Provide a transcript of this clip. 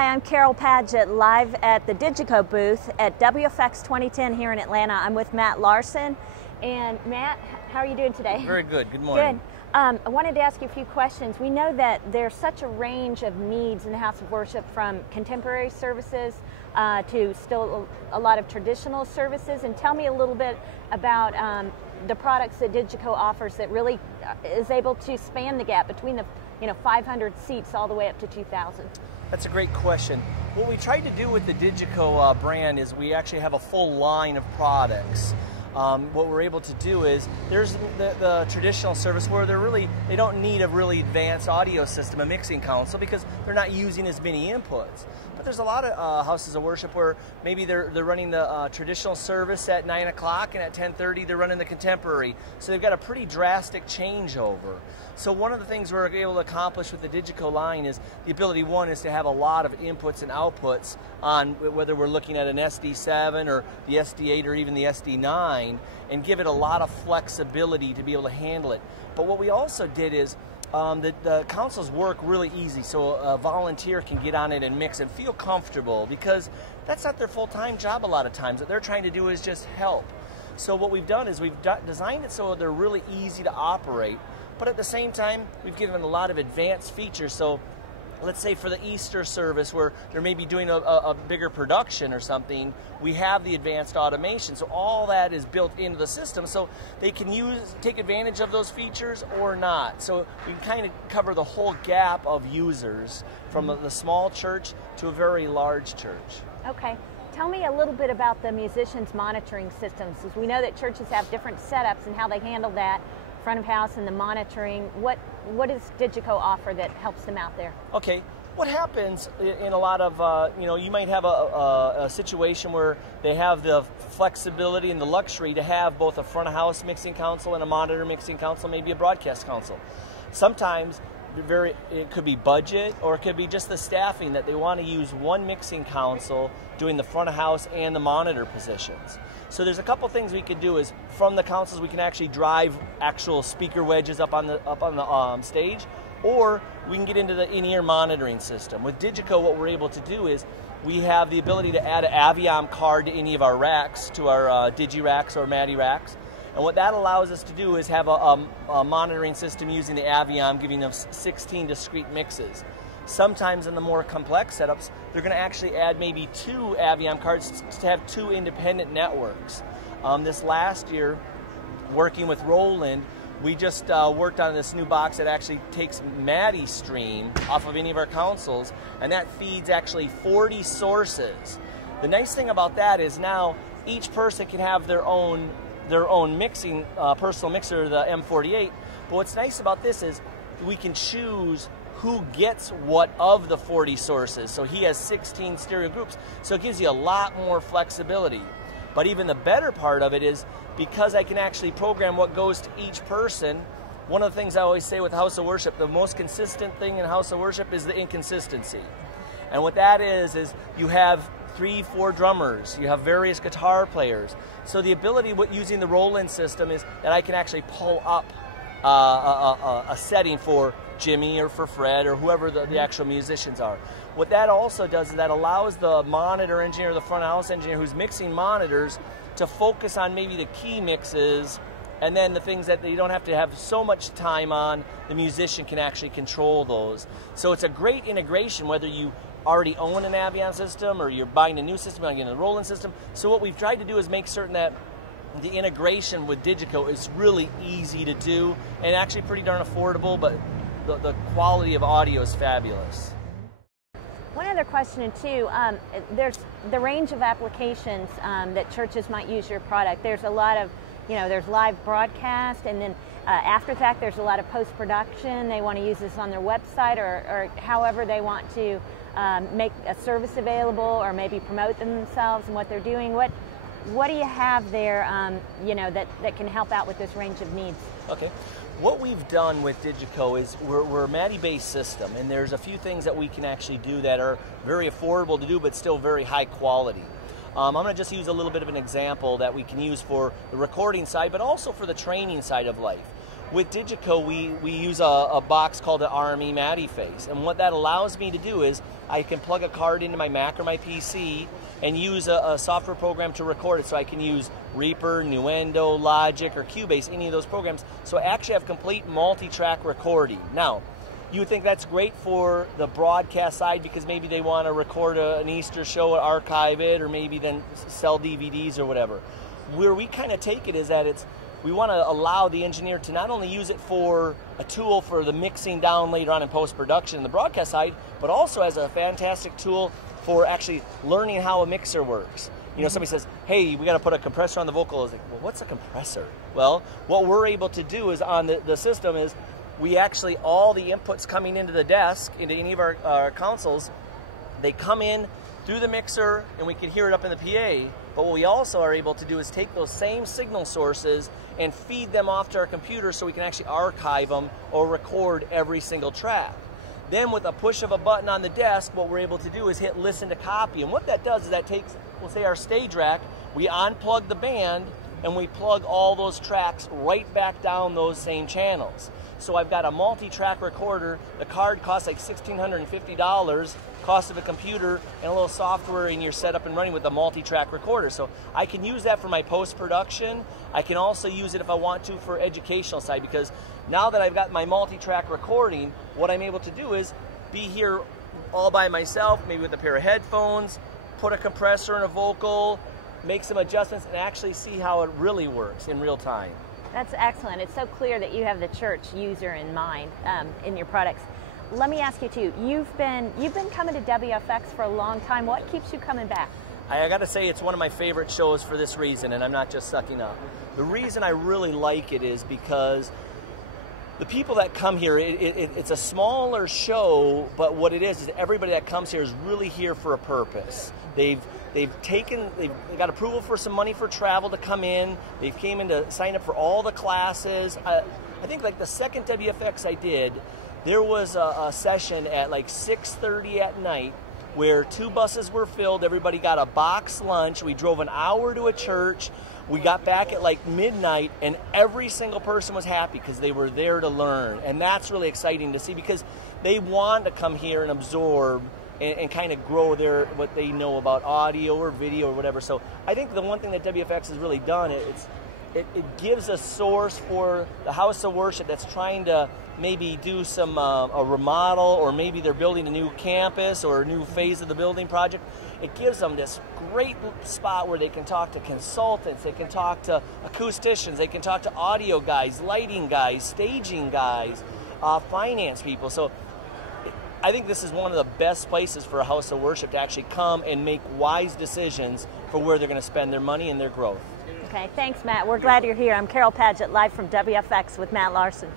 Hi, I'm Carol Padgett, live at the Digico booth at WFX 2010 here in Atlanta. I'm with Matt Larson. And Matt, how are you doing today? Very good. Good morning. Good. I wanted to ask you a few questions. We know that there's such a range of needs in the house of worship, from contemporary services to still a lot of traditional services. And tell me a little bit about the products that Digico offers that really is able to span the gap between the 500 seats all the way up to 2,000. That's a great question. What we tried to do with the Digico brand is we actually have a full line of products. What we're able to do is there's the traditional service where they don't need a really advanced audio system, a mixing console, because they're not using as many inputs. But there's a lot of houses of worship where maybe they're running the traditional service at 9 o'clock, and at 10:30 they're running the contemporary. So they've got a pretty drastic changeover. So one of the things we're able to accomplish with the Digico line is the ability, one, is to have a lot of inputs and outputs on whether we're looking at an SD7 or the SD8 or even the SD9, and give it a lot of flexibility to be able to handle it. But what we also did is the consoles work really easy, so a volunteer can get on it and mix and feel comfortable, because that's not their full-time job a lot of times. What they're trying to do is just help. So what we've done is we've designed it so they're really easy to operate, but at the same time we've given a lot of advanced features. So let's say for the Easter service where they're maybe doing a bigger production or something, we have the advanced automation. So all that is built into the system, so they can take advantage of those features or not. So we can kind of cover the whole gap of users, from the small church to a very large church. Okay. Tell me a little bit about the musicians' monitoring systems, because we know that churches have different setups and how they handle that, front of house and the monitoring. What does Digico offer that helps them out there? Okay, what happens in a lot of, you might have a situation where they have the flexibility and the luxury to have both a front of house mixing console and a monitor mixing console, maybe a broadcast console. Sometimes it could be budget, or it could be just the staffing that they want to use one mixing console doing the front of house and the monitor positions. So there's a couple things we could do. Is from the consoles we can actually drive actual speaker wedges up on the stage, or we can get into the in-ear monitoring system. With Digico, what we're able to do is we have the ability to add an Aviom card to any of our racks, to our Digi racks or Madi racks. And what that allows us to do is have a monitoring system using the Aviom, giving them 16 discrete mixes. Sometimes in the more complex setups, they're going to actually add maybe 2 Aviom cards to have 2 independent networks. This last year, working with Roland, we just worked on this new box that actually takes Madi stream off of any of our consoles, and that feeds actually 40 sources. The nice thing about that is now each person can have their own mixing personal mixer, the M48. But what's nice about this is we can choose who gets what of the 40 sources. So he has 16 stereo groups, so it gives you a lot more flexibility. But even the better part of it is, because I can actually program what goes to each person. One of the things I always say with House of Worship, the most consistent thing in House of Worship is the inconsistency. And what that is you have 3, 4 drummers, you have various guitar players. So the ability with using the Roland system is that I can actually pull up a setting for Jimmy or for Fred or whoever the actual musicians are. What that also does is that allows the monitor engineer, the front house engineer who's mixing monitors, to focus on maybe the key mixes, and then the things that you don't have to have so much time on, the musician can actually control those. So it's a great integration, whether you already own an Aviom system or you're buying a new system, like in a Roland system. So what we've tried to do is make certain that the integration with Digico is really easy to do and actually pretty darn affordable, but the quality of audio is fabulous. One other question too, there's the range of applications that churches might use your product. There's a lot of, there's live broadcast, and then after that there's a lot of post-production. They want to use this on their website or however they want to make a service available, or maybe promote themselves and what they're doing. What do you have there, that can help out with this range of needs? Okay. What we've done with Digico is we're a Madi-based system, and there's a few things that we can actually do that are very affordable to do, but still very high quality. I'm going to just use a little bit of an example that we can use for the recording side, but also for the training side of life. with Digico, we use a box called the RME Matty Face. And what that allows me to do is I can plug a card into my Mac or my PC and use a software program to record it. So I can use Reaper, Nuendo, Logic, or Cubase, any of those programs. So I actually have complete multi-track recording. Now, you would think that's great for the broadcast side because maybe they want to record an Easter show and archive it, or maybe then sell DVDs or whatever. Where we kind of take it is that we want to allow the engineer to not only use it for a tool for the mixing down later on in post-production in the broadcast side, but also as a fantastic tool for actually learning how a mixer works. You know, somebody says, hey, we got to put a compressor on the vocal. I was like, well, what's a compressor? Well, what we're able to do is on the system is we actually, all the inputs coming into the desk, into any of our consoles, they come in through the mixer and we can hear it up in the PA. But what we also are able to do is take those same signal sources and feed them off to our computer so we can actually archive them or record every single track. Then with a push of a button on the desk, what we're able to do is hit listen to copy. And what that does is that takes, we'll say our stage rack, we unplug the band and we plug all those tracks right back down those same channels. So I've got a multi-track recorder. The card costs like $1,650, cost of a computer and a little software, and you're set up and running with a multi-track recorder. So I can use that for my post-production. I can also use it if I want to for educational side, because now that I've got my multi-track recording, what I'm able to do is be here all by myself, maybe with a pair of headphones, put a compressor in a vocal, make some adjustments, and actually see how it really works in real time. That's excellent. It's so clear that you have the church user in mind in your products. Let me ask you too, you've been coming to WFX for a long time. What keeps you coming back? I got to say it's one of my favorite shows for this reason, and I'm not just sucking up. The reason I really like it is because the people that come here, it's a smaller show, but what it is everybody that comes here is really here for a purpose. They've got approval for some money for travel to come in. They've came in to sign up for all the classes. I think like the second WFX I did, there was a session at like 6:30 at night where 2 buses were filled. Everybody got a box lunch. We drove an hour to a church. We got back at like midnight, and every single person was happy because they were there to learn. And that's really exciting to see because they want to come here and absorb and kind of grow what they know about audio or video or whatever. So I think the one thing that WFX has really done, it gives a source for the house of worship that's trying to maybe do some a remodel, or maybe they're building a new campus or a new phase of the building project. It gives them this great spot where they can talk to consultants, they can talk to acousticians, they can talk to audio guys, lighting guys, staging guys, finance people. So I think this is one of the best places for a house of worship to actually come and make wise decisions for where they're going to spend their money and their growth. Okay, thanks, Matt. We're glad you're here. I'm Carol Padgett, live from WFX with Matt Larson.